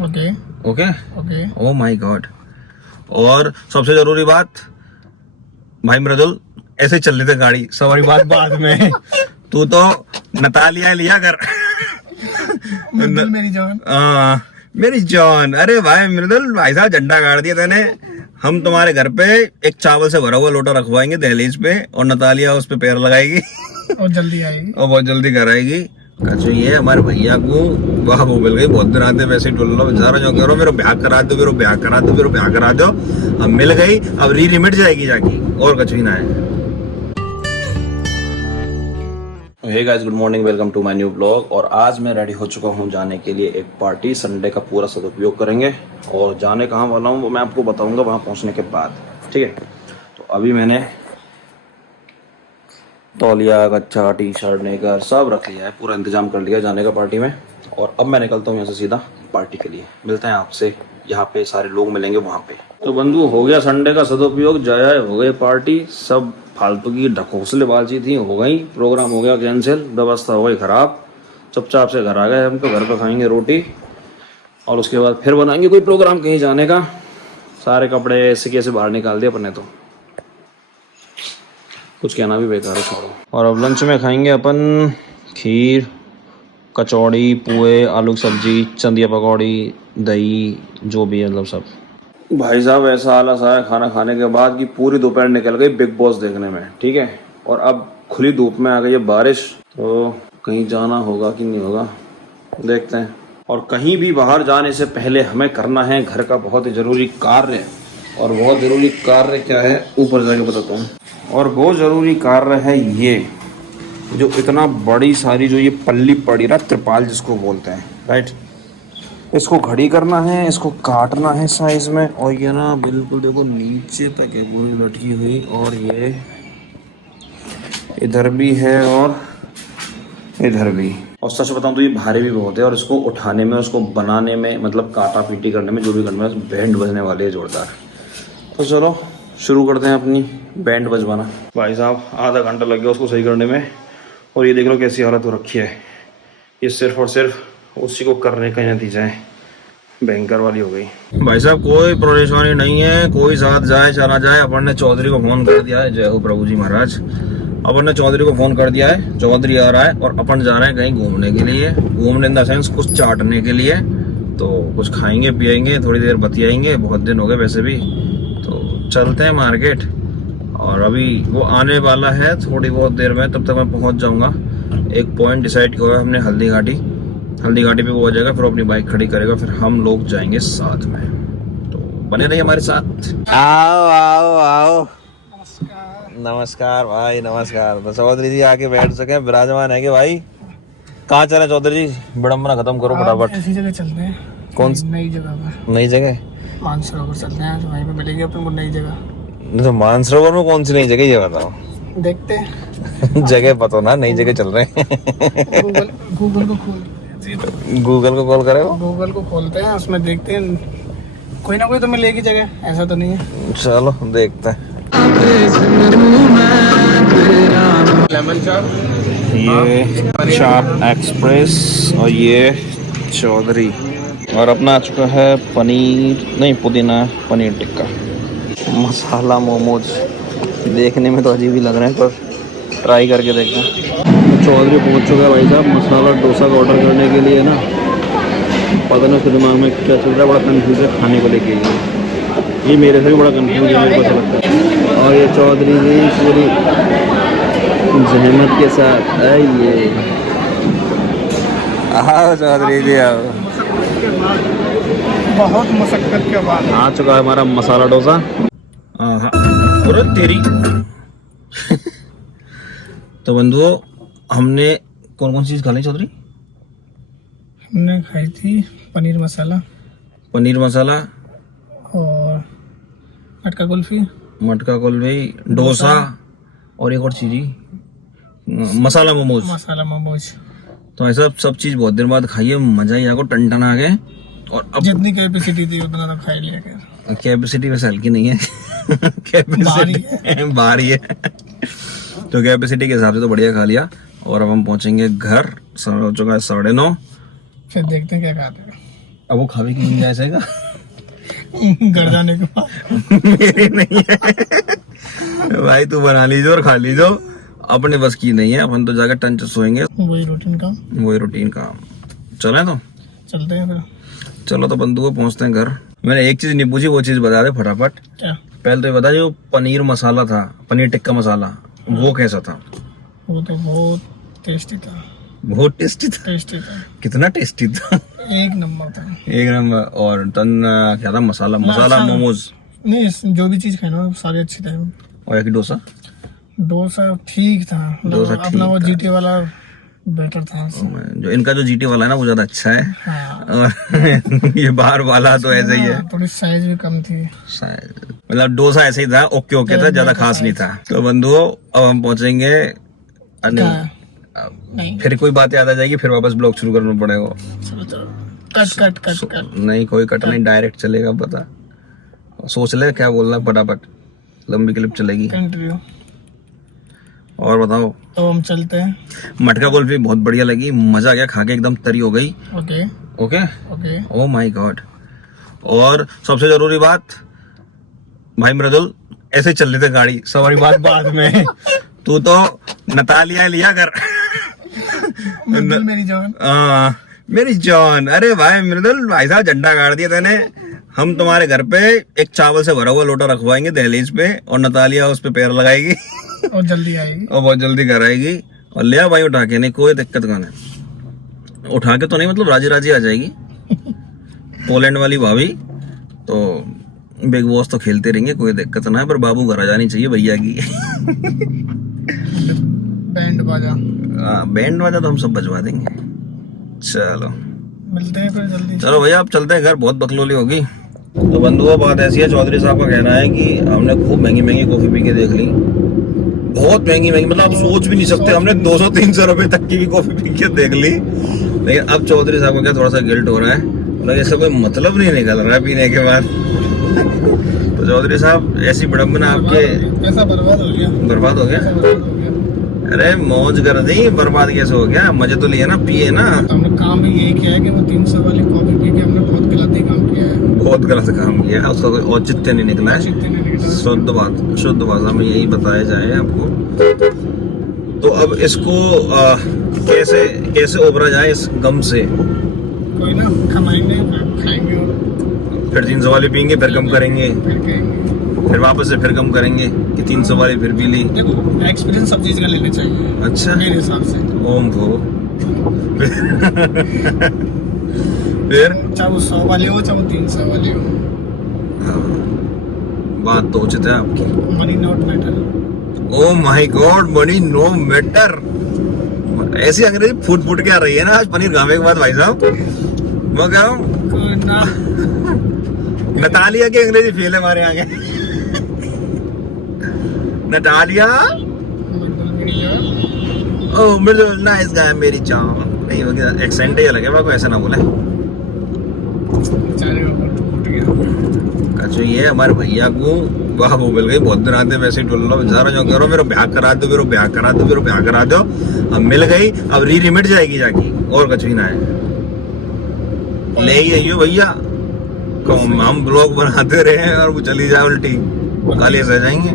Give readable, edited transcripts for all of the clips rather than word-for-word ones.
Okay okay okay. O my God. और सबसे जरूरी बात भाई मृदुल, ऐसे चल रही थी गाड़ी, सवारी बात बाद में। तू तो नतालिया लिया कर। मृदुल मेरी जान। मेरी जान। अरे भाई मृदुल, भाई साहब झंडा गाड़ दिया तैने। हम तुम्हारे घर पे एक चावल से भरा हुआ लोटा रखवाएंगे दहलीज पे, और नतालिया उस पे पैर लगाएगी और जल्दी आएगी और बहुत जल्दी कराएगी। कचो ये हमारे भैया को वाह वो मिल गई, बहुत दिन आते वैसे ही टोल लो बेचारा, जो करो मेरे ब्याह करा दो, मेरे ब्याह करा दो, मेरे ब्याह करा दो। अब मिल गई, अब री लिमिट जाएगी जाके, और कचो ही ना है। Hey guys, good morning, welcome to my new blog. और आज मैं रेडी हो चुका हूँ जाने के लिए एक पार्टी। संडे का पूरा सदुपयोग करेंगे, और जाने कहाँ वाला हूँ वो मैं आपको बताऊंगा वहाँ पहुँचने के बाद, ठीक है। तो अभी मैंने तौलिया, गच्छा, टी शर्ट, नेकर सब रख लिया है, पूरा इंतजाम कर लिया जाने का पार्टी में। और अब मैं निकलता हूँ यहाँ से सीधा पार्टी के लिए। मिलते हैं आपसे यहाँ पे, सारे लोग मिलेंगे वहाँ पे। तो बंधु, हो गया संडे का सदुपयोग, जाया हो गई पार्टी, सब फालतू की ढकोसले बाजी थी हो गई, प्रोग्राम हो गया कैंसिल, व्यवस्था हो गई खराब, चुपचाप से घर आ गए। हम तो घर पर खाएंगे रोटी, और उसके बाद फिर बनाएंगे कोई प्रोग्राम कहीं जाने का। सारे कपड़े ऐसे कैसे बाहर निकाल दिए अपने, तो कुछ कहना भी बेकार है, छोड़ो। और अब लंच में खाएंगे अपन खीर, कचौड़ी, पुए, आलू की सब्जी, चंदिया पकौड़ी, दही, जो भी है मतलब सब। भाई साहब ऐसा आलस आया खाना खाने के बाद कि पूरी दोपहर निकल गई बिग बॉस देखने में, ठीक है। और अब खुली धूप में आ गई है बारिश, तो कहीं जाना होगा कि नहीं होगा, देखते हैं। और कहीं भी बाहर जाने से पहले हमें करना है घर का बहुत ही जरूरी कार्य। और बहुत जरूरी कार्य क्या है, ऊपर जाके बताता हूँ। और बहुत ज़रूरी कार्य है ये, जो इतना बड़ी सारी जो ये पल्ली पड़ी ना, त्रिपाल जिसको बोलते हैं, राइट। इसको घड़ी करना है, इसको काटना है साइज में। और ये ना बिल्कुल देखो नीचे तक है पूरी लटकी हुई, और ये इधर भी है और इधर भी। और सच बताऊं तो ये भारी भी बहुत है, और इसको उठाने में, उसको बनाने में, मतलब काटा पीटी करने में, जो भी करने में बैंड बजने वाले है जोरदार। तो चलो शुरू करते हैं अपनी बैंड बजवाना। भाई साहब आधा घंटा लग गया उसको सही करने में, और ये देख लो कैसी हालत हो रखी है। ये सिर्फ और सिर्फ उसी को करने का नतीजा है, भयंकर वाली हो गई। भाई साहब कोई परेशानी नहीं है, कोई साथ जाए चला जाए। अपन ने चौधरी को फोन कर दिया है, जय हो प्रभु जी महाराज। अपन ने चौधरी को फोन कर दिया है, चौधरी आ रहा है, और अपन जा रहे हैं कहीं घूमने के लिए। घूमने इन द सेंस कुछ चाटने के लिए। तो कुछ खाएंगे पियेंगे, थोड़ी देर बतियाएंगे, बहुत दिन हो गए वैसे भी। तो चलते हैं मार्केट, और अभी वो आने वाला है थोड़ी बहुत देर में, तब तक मैं पहुंच जाऊंगा। एक पॉइंट डिसाइड किया है हमने, हल्दी घाटी पे वो आ जाएगा, फिर अपनी बाइक खड़ी करेगा, फिर हम लोग जाएंगे साथ में। तो बने रहिए हमारे साथ। आओ आओ आओ। नमस्कार भाई, नमस्कार। तो चौधरी जी आके बैठ सके, विराजमान है कि भाई। कहाँ चले चौधरी जी, विडम्बना खत्म करो फटाफट। ऐसी जगह चलते हैं, कौन नई जगह पर। नई जगह? मानसरोवर चलते हैं, वहीं पे मिलेगी अपन को नई जगह। तो मानसरोवर में कौन सी नई जगह, ये बताओ। देखते हैं जगह पता ना, नई जगह चल रहे हैं। गूगल को खोल, गूगल को कॉल करे, गूगल को खोलते हैं, उसमें देखते हैं कोई ना कोई तो मिलेगी जगह, ऐसा तो नहीं है। चलो देखते हैं। लेमन चाप, ये चाप एक्सप्रेस, और ये चौधरी। और अपना आ चुका है पनीर, नहीं पुदीना पनीर टिक्का, मसाला मोमोज। देखने में तो अजीब ही लग रहे हैं, पर ट्राई करके देखते हैं। चौधरी पहुंच चुका है भाई साहब मसाला डोसा का ऑर्डर करने के लिए ना। पता नहीं उसके दिमाग में क्या चल रहा है, बड़ा कन्फ्यूज है खाने को लेके। ये मेरे से भी बड़ा कन्फ्यूज है, मेरे को ऐसा लगता है। और ये चौधरी जी पूरी जहमत के साथ आइए। आओ चौधरी जी आओ। बहुत मशक्कत के बाद आ चुका है हमारा मसाला डोसा। अरे तेरी। तो बंधुओं, हमने कौन कौन सी चीज खा ली चौधरी? हमने खाई थी पनीर मसाला, और मटका कुल्फी, डोसा, और एक और चीज मसाला मोमोज। तो ऐसा सब चीज बहुत देर बाद खाइए, मजा ही आगो, टन आ गए। और अब जितनी कैपेसिटी थी उतना तो खा लिया। कैपेसिटी वैसे हल्की नहीं है। कैपेसिटी भारी है। तो कैपेसिटी के हिसाब से तो बढ़िया खा लिया। और अब हम पहुंचेंगे घर, हो चुका है 9:30। फिर देखते हैं क्या खाते हैं। अब वो खावे की गुंजाइश है का? घर जाने के बाद मेरी नहीं है भाई, तू बना लीजिए और खा लीजिए, अपने बस की नहीं है। अपन तो जाकर टंच सोएंगे, वही रूटीन काम। वही रूटीन काम। चले तो चलते हैं फिर। चलो तो बंधु को पहुंचते हैं घर। मैंने एक चीज नहीं पूछी, वो चीज बता दे फटाफट। क्या? पहले तो ये बता, जो पनीर मसाला था, पनीर टिक्का मसाला, वो कैसा था? वो तो बहुत टेस्टी था। बहुत टेस्टी था। टेस्टी था, कितना टेस्टी था? एक नंबर था। एक नंबर। और क्या था? मसाला मोमोज। नहीं, जो भी चीज खाई ना सारी अच्छी थे। और एक डोसा। डोसा ठीक था, डोसा अपना ठीक वो था। जीटी वाला बेटर था। जो इनका जो जीटी वाला है ना, वो ज्यादा अच्छा है। हाँ। और ये बाहर वाला तो ऐसा ही है, थोड़ी साइज भी कम थी। मतलब डोसा ऐसे ही था, ओके ओके था, ज्यादा खास नहीं था। तो बंधुओं, अब हम पहुंचेंगे। नहीं, फिर कोई बात याद आ जाएगी, फिर वापस ब्लॉग शुरू करना पड़ेगा। चलो चलो, कट। नहीं, कोई कट नहीं, डायरेक्ट चलेगा। पता सोच ले क्या बोलना, फटाफट लंबी क्लिप चलेगी। कंटिन्यू। और बताओ। तो हम चलते हैं। मटका कुल्फी बहुत बढ़िया लगी, मजा आ गया खा के, एकदम तरी हो गई। Okay okay okay. O my God. और सबसे जरूरी बात, भाई मृदुल, ऐसे चल रही थी गाड़ी, सवारी बात बाद में। तू तो नतालिया लिया कर। मेरी जान। मेरी जान। अरे भाई मृदुल, भाई साहब झंडा गाड़ दिया तेने। हम तुम्हारे घर पे एक चावल से भरा हुआ लोटा रखवाएंगे दहलीज पे, और नतालिया उस पे पैर लगाएगी और जल्दी आएगी, और बहुत जल्दी घर आएगी। और ले आ भाई उठा के, नहीं कोई दिक्कत कौन है। उठा के तो नहीं, मतलब राजी राजी आ जाएगी। पोलैंड वाली भाभी तो बिग बॉस तो खेलते रहेंगे, कोई दिक्कत ना है, पर बाबू घर आ जानी चाहिए भैया की। बैंड बाजा। बैंड बाजा तो हम सब बजवा देंगे। चलो मिलते हैं फिर जल्दी। चलो भैया, अब चलते हैं घर, बहुत बकलोली होगी। तो बंधुओं, बात ऐसी है, चौधरी साहब का कहना है कि हमने खूब महंगी महंगी कॉफी पी के देख ली, बहुत महंगी महंगी, मतलब आप सोच भी नहीं सकते, हमने 200-300 रुपए तक की भी कॉफी पी के देख ली। लेकिन अब चौधरी साहब को क्या थोड़ा सा गिल्ट हो रहा है, लेकिन इसका कोई मतलब नहीं निकल रहा है पीने के बाद। तो चौधरी साहब, ऐसी विडम्बना आपके। पैसा बर्बाद हो गया। बर्बाद हो गया? अरे मौज कर दी, बर्बाद कैसे हो गया? मजे तो लिए ना, पिए ना। तो हमने काम भी यही किया है कि वो 300 वाली कॉफी पी के हमने बहुत गलत ही काम किया है। बहुत गलत काम किया है, उसका कोई औचित्य नहीं निकला है। शुद्ध भाषा में यही बताया जाए आपको। तो अब इसको कैसे उभरा जाए इस गम से? कोई ना, कमाएंगे, खाएंगे और फिर 300 वाली पियेंगे, फिर कम करेंगे, फिर कहेंगे। फिर वापस से फिर कम करेंगे कि 300 वाली फिर पी ली। देखो, एक्सपीरियंस सब चीज का लेना चाहिए। अच्छा, मेरे हिसाब से ओम भो। फिर चाहे वो 100 वाली हो, चाहे वो 300 वाली हो, बात तो उचित है आपकी। Money not matter. Oh my God, money no matter. ऐसी अंग्रेजी फूट फूट के आ रही है ना आज पनीर खाने के बाद भाई साहब। मैं कह रहा हूँ कोई ना, नतालिया की अंग्रेजी फेल है हमारे आगे। नतालिया, ओ मिर्दुल, नाइस गाय मेरी जान। नहीं वो क्या एक्सेंट ही अलग है, बाको ऐसा ना बोले। बेचारे का बहुत टूट गया। कचो ये हमारे भैया को वाह वो मिल गई, बहुत दिन आते वैसे ही टोल लो बेचारा, जो करो मेरा ब्याह करा दो, मेरा ब्याह करा दो, मेरा ब्याह करा दो। अब मिल गई, अब रीमिट जाएगी जाके, और कुछ भी ना है। ले ही आइयो भैया, हम ब्लॉग बनाते रहे और वो चली जाए उल्टी, गाली सह जाएंगे।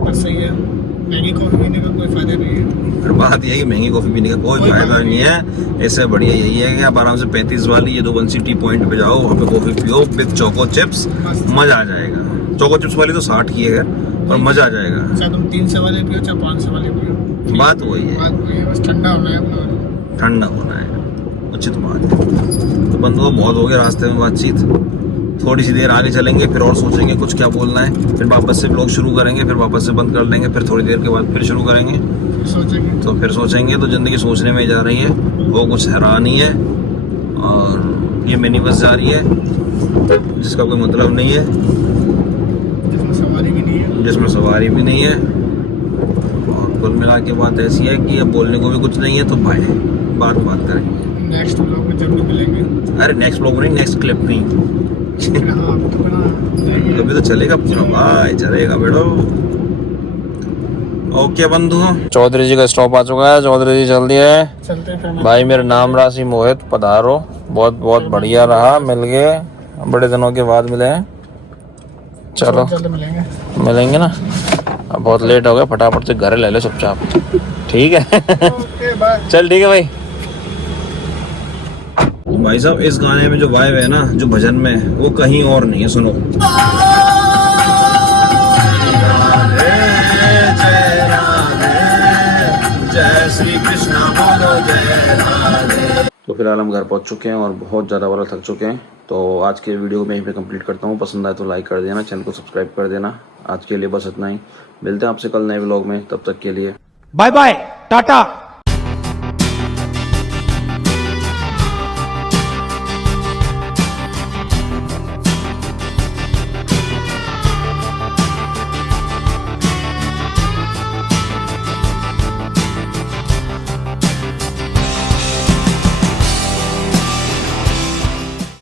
बस सही है, महंगी कॉफी पीने का कोई फायदा नहीं है। फिर बात यही, महंगी कॉफी पीने का कोई फायदा नहीं है। इससे बढ़िया यही है कि आप आराम से 35 वाली ये 2 टी पॉइंट पे जाओ, वहाँ पे कॉफी पियो विद चोको चिप्स, मजा आ जाएगा। चोको चिप्स वाली तो 60 की है, पर मजा आ जाएगा। चाहे तुम 300 वाले पियो, चाहे 500 वाले पियो, बात वही है, बात वही है, बस ठंडा होना है अपना। ठंडा होना है, उचित बात है। तो बंधुओं, बहुत हो गया रास्ते में बातचीत, थोड़ी सी देर आगे चलेंगे, फिर और सोचेंगे कुछ क्या बोलना है, फिर वापस से ब्लॉग शुरू करेंगे, फिर वापस से बंद कर लेंगे, फिर थोड़ी देर के बाद फिर शुरू करेंगे। फिर सोचेंगे। तो जिंदगी सोचने में ही जा रही है, वो कुछ हैरान ही है। और ये मिनी बस जा रही है जिसका कोई मतलब नहीं है, जिसमें सवारी भी नहीं है। और कुल मिला के बात ऐसी है कि अब बोलने को भी कुछ नहीं है, तो बाय, बात करेंगे नेक्स्ट ब्लॉग में जरूर मिलेंगे। अरे नेक्स्ट ब्लॉग नहीं, नेक्स्ट क्लिप में। हाँ, अभी तो चलेगा पूरा भाई, चलेगा बेटो। ओके बंधु, चौधरी जी का स्टॉप आ चुका है, चौधरी जी चल दिया है चलते हैं फिर। भाई। मेरा नाम राशि मोहित, पधारो। बहुत बहुत बढ़िया रहा, मिल गए, बड़े दिनों के बाद मिले हैं। चलो जल्द मिलेंगे। मिलेंगे ना, अब बहुत लेट हो गया, फटाफट से घर ले लो चुपचाप, ठीक है। Okay bye. चल ठीक है भाई। भाई साहब इस गाने में जो वाइब है ना, जो भजन में, वो कहीं और नहीं है, सुनो। जय श्री कृष्णा बोलो जय राधे। तो फिलहाल हम घर पहुंच चुके हैं और बहुत ज़्यादा वाला थक चुके हैं, तो आज के वीडियो को मैं यहीं पे कंप्लीट करता हूँ। पसंद आए तो लाइक कर देना, चैनल को सब्सक्राइब कर देना। आज के लिए बस इतना ही, मिलते हैं आपसे कल नए व्लॉग में, तब तक के लिए बाय बाय टाटा।